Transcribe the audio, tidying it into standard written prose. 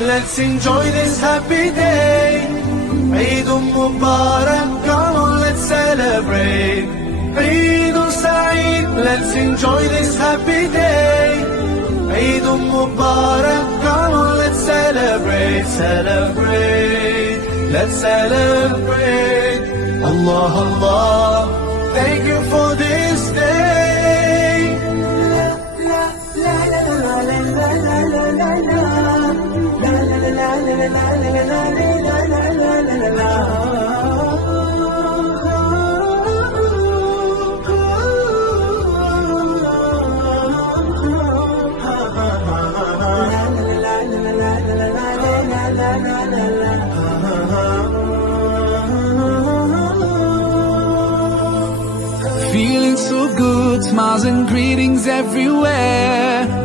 Let's enjoy this happy day. Eid Mubarak, come on, let's celebrate. Eid Saeed, let's enjoy this happy day. Eid Mubarak, come on, let's celebrate, celebrate. Let's celebrate. Allah, Allah, thank you for this day. La la la la la la la la la la. La la la la la la la la la la la la. Feeling so good, smiles and greetings everywhere.